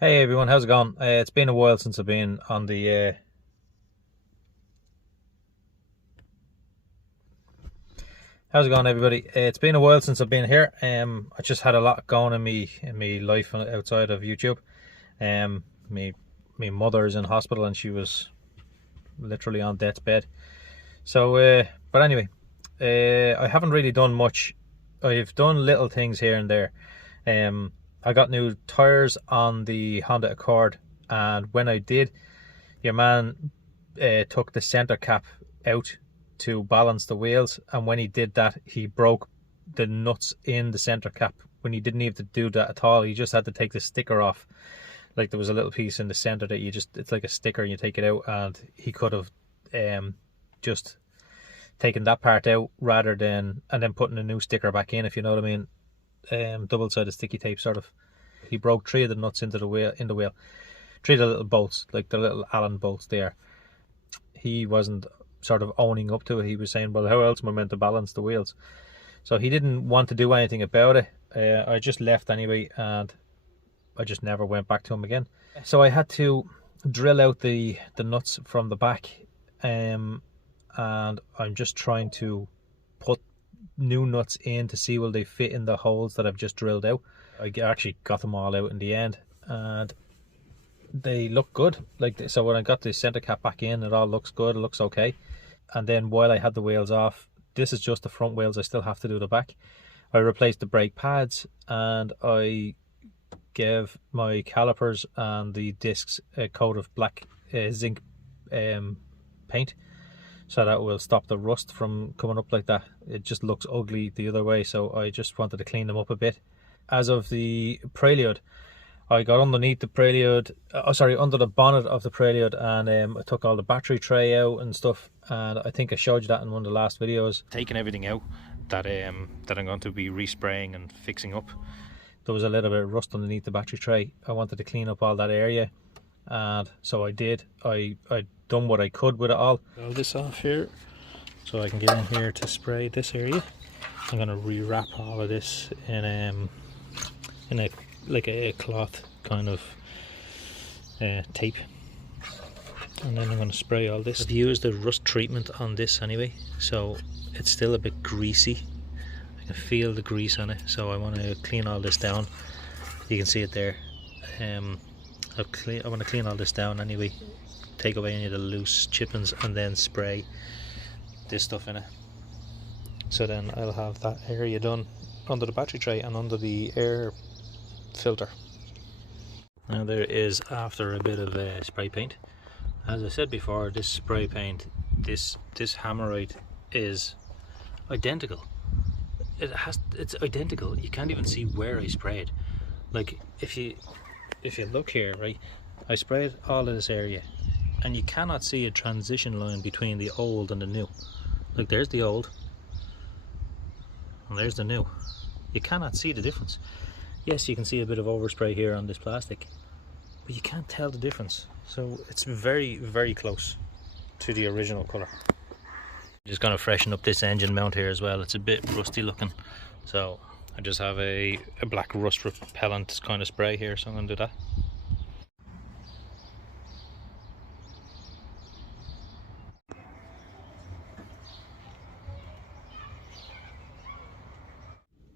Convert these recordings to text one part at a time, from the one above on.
Hey everyone, how's it going? It's been a while since I've been on the how's it going, everybody? It's been a while since I've been here. I just had a lot going in me life outside of YouTube. Me mother's in hospital and she was literally on death's bed. So, but anyway, I haven't really done much. I've done little things here and there. I got new tires on the Honda Accord, and when I did, your man took the center cap out to balance the wheels, and when he did that, he broke the nuts in the center cap when he didn't need to do that at all. He just had to take the sticker off. Like, there was a little piece in the center that it's like a sticker and you take it out, and he could have just taken that part out rather than and then putting a new sticker back in, if you know what I mean. Double-sided sticky tape sort of. He broke 3 of the nuts into the wheel, 3 of the little bolts, like the little Allen bolts there. He wasn't sort of owning up to it. He was saying, well, how else am I meant to balance the wheels? So he didn't want to do anything about it. I just left anyway, and I just never went back to him again. So I had to drill out the nuts from the back, and I'm just trying to put new nuts in to see will they fit in the holes that I've just drilled out. I actually got them all out in the end, and they look good. Like, so when I got the center cap back in, it all looks good, it looks okay. And then while I had the wheels off, this is just the front wheels, I still have to do the back. I replaced the brake pads, and I gave my calipers and the discs a coat of black zinc paint, so that will stop the rust from coming up like that. It just looks ugly the other way, so I just wanted to clean them up a bit. As of the Prelude, I got underneath the Prelude, under the bonnet of the Prelude, and I took all the battery tray out and stuff, and I think I showed you that in one of the last videos. Taking everything out that I'm going to be respraying and fixing up. There was a little bit of rust underneath the battery tray. I wanted to clean up all that area, and so I did. I done what I could with it all. All this off here, so I can get in here to spray this area. I'm going to rewrap all of this in a cloth kind of tape, and then I'm going to spray all this. I've used the rust treatment on this anyway, so it's still a bit greasy. I can feel the grease on it, so I want to clean all this down. You can see it there. I want to clean all this down anyway, take away any of the loose chippings, and then spray this stuff in it. So then I'll have that area done under the battery tray and under the air filter. Now there is after a bit of spray paint. As I said before, this spray paint, this hammerite is identical. It's identical. You can't even see where I sprayed. Like, if you look here, right, I sprayed all of this area, and you cannot see a transition line between the old and the new. Like, there's the old and there's the new. You cannot see the difference. Yes, you can see a bit of overspray here on this plastic, but you can't tell the difference. So it's very, very close to the original colour. Just going to freshen up this engine mount here as well. It's a bit rusty looking, so I just have a black rust repellent kind of spray here, so I'm going to do that.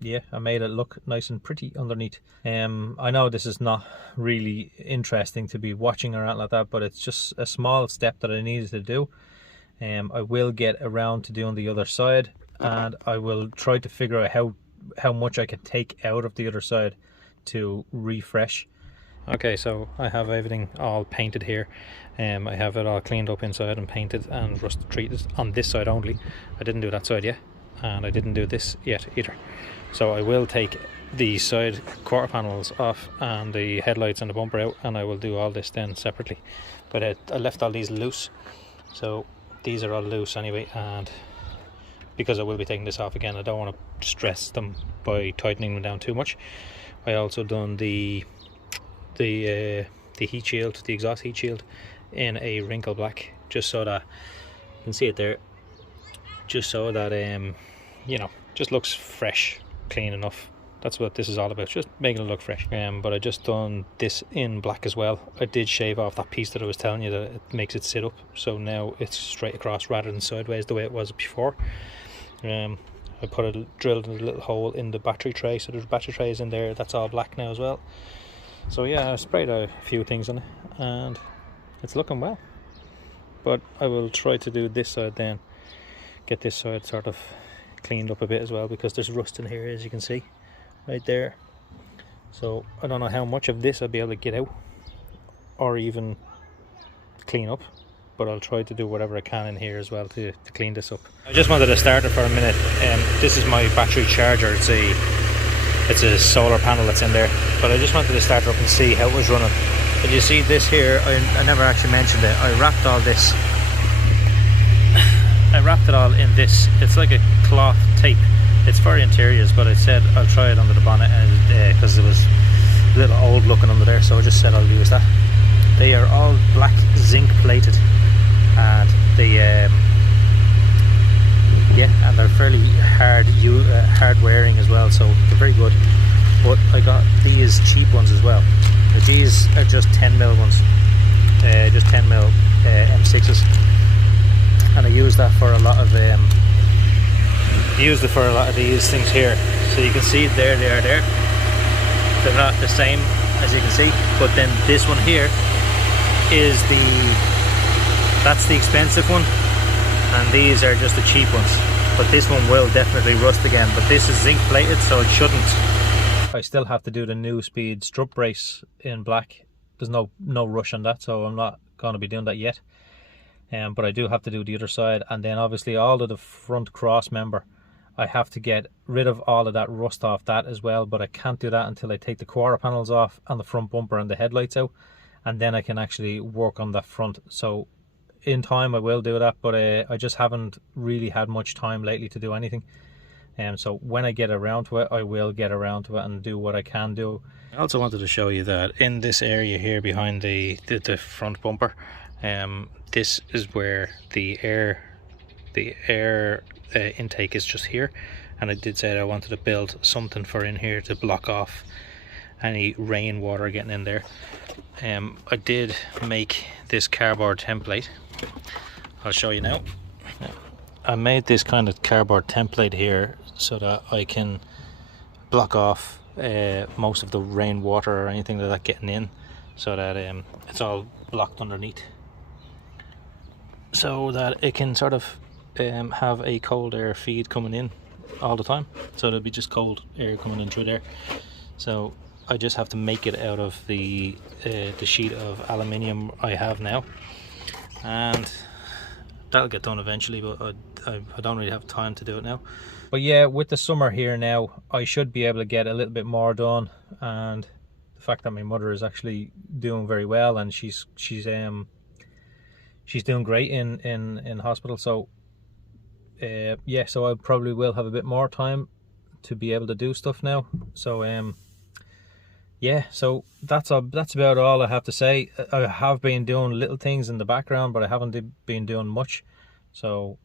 Yeah, I made it look nice and pretty underneath. I know this is not really interesting to be watching or anything like that, but it's just a small step that I needed to do. I will get around to doing the other side, and I will try to figure out how much I can take out of the other side to refresh. Okay, so I have everything all painted here. I have it all cleaned up inside and painted and rust treated on this side only. I didn't do that side yet, and I didn't do this yet either. So I will take the side quarter panels off and the headlights and the bumper out, and I will do all this then separately. But I left all these loose, so these are all loose anyway, and because I will be taking this off again, I don't want to stress them by tightening them down too much. I also done the heat shield, the exhaust heat shield, in a wrinkle black, just so that you can see it there, just so that you know, just looks fresh, clean enough, that's what this is all about, just making it look fresh. But I just done this in black as well. I did shave off that piece that I was telling you that it makes it sit up, so now it's straight across rather than sideways the way it was before. I drilled a little hole in the battery tray, so there's battery trays in there. That's all black now as well. So yeah, I sprayed a few things on it and it's looking well. But I will try to do this side then, get this side sort of cleaned up a bit as well, because there's rust in here, as you can see right there. So I don't know how much of this I'll be able to get out or even clean up, but I'll try to do whatever I can in here as well to clean this up. I just wanted to start it for a minute. This is my battery charger. It's a solar panel that's in there, but I just wanted to start it up and see how it was running. But you see this here, I never actually mentioned it. I wrapped all this. I wrapped it all in this. It's like a cloth tape. It's for interiors, but I said I'll try it under the bonnet because it was a little old looking under there, so I just said I'll use that. They are all black zinc plated, and they yeah, and they're fairly hard wearing as well, so they're very good. But I got these cheap ones as well. These are just 10mm ones, just 10mm M6s, and I use that for a lot of these things here. So you can see there they are there. They're not the same as you can see, but then this one here is that's the expensive one, and these are just the cheap ones. But this one will definitely rust again, but this is zinc plated, so it shouldn't. I still have to do the new speed strut brace in black. There's no rush on that, so I'm not going to be doing that yet. But I do have to do the other side, and then obviously all of the front cross member, I have to get rid of all of that rust off that as well, but I can't do that until I take the quarter panels off and the front bumper and the headlights out, and then I can actually work on that front. So in time I will do that, but I just haven't really had much time lately to do anything. So when I get around to it, I will get around to it and do what I can do. I also wanted to show you that in this area here behind the front bumper, this is where the air intake is just here, and I did say that I wanted to build something for in here to block off any rainwater getting in there. I did make this cardboard template. I'll show you now. I made this kind of cardboard template here so that I can block off most of the rainwater or anything like that getting in, so that it's all blocked underneath, so that it can sort of have a cold air feed coming in all the time. So there'll be just cold air coming in through there. So I just have to make it out of the sheet of aluminium I have now, and that'll get done eventually, but I don't really have time to do it now. But yeah, with the summer here now, I should be able to get a little bit more done, and the fact that my mother is actually doing very well, and she's doing great in hospital. So yeah, so I probably will have a bit more time to be able to do stuff now. So yeah, so that's about all I have to say. I have been doing little things in the background, but I haven't been doing much. So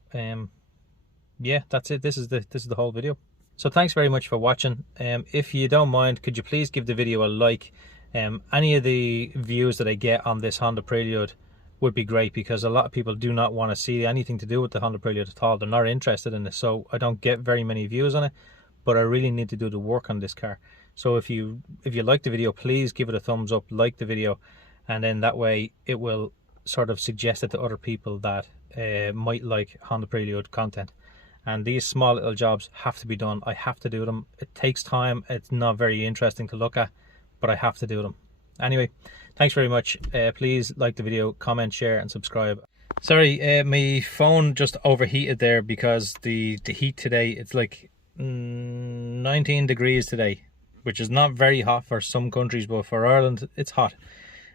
yeah, that's it. This is the whole video. So thanks very much for watching. If you don't mind, could you please give the video a like? Any of the views that I get on this Honda Prelude would be great, because a lot of people do not want to see anything to do with the Honda Prelude at all. They're not interested in it, so I don't get very many views on it, but I really need to do the work on this car. So if you like the video, please give it a thumbs up, like the video, and then that way it will sort of suggest it to other people that might like Honda Prelude content. And these small little jobs have to be done. I have to do them. It takes time. It's not very interesting to look at, but I have to do them. Anyway, thanks very much. Please like the video, comment, share and subscribe. Sorry, my phone just overheated there because the heat today, it's like 19 degrees today, which is not very hot for some countries, but for Ireland it's hot.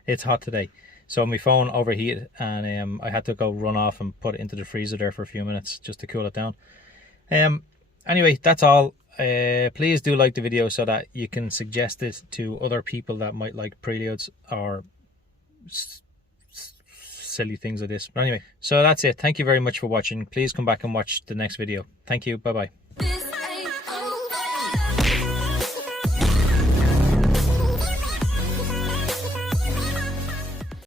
It's hot today. So my phone overheated, and I had to go run off and put it into the freezer there for a few minutes just to cool it down. Anyway, that's all. Please do like the video so that you can suggest it to other people that might like Preludes or silly things like this. But anyway, so that's it. Thank you very much for watching. Please come back and watch the next video. Thank you. Bye bye.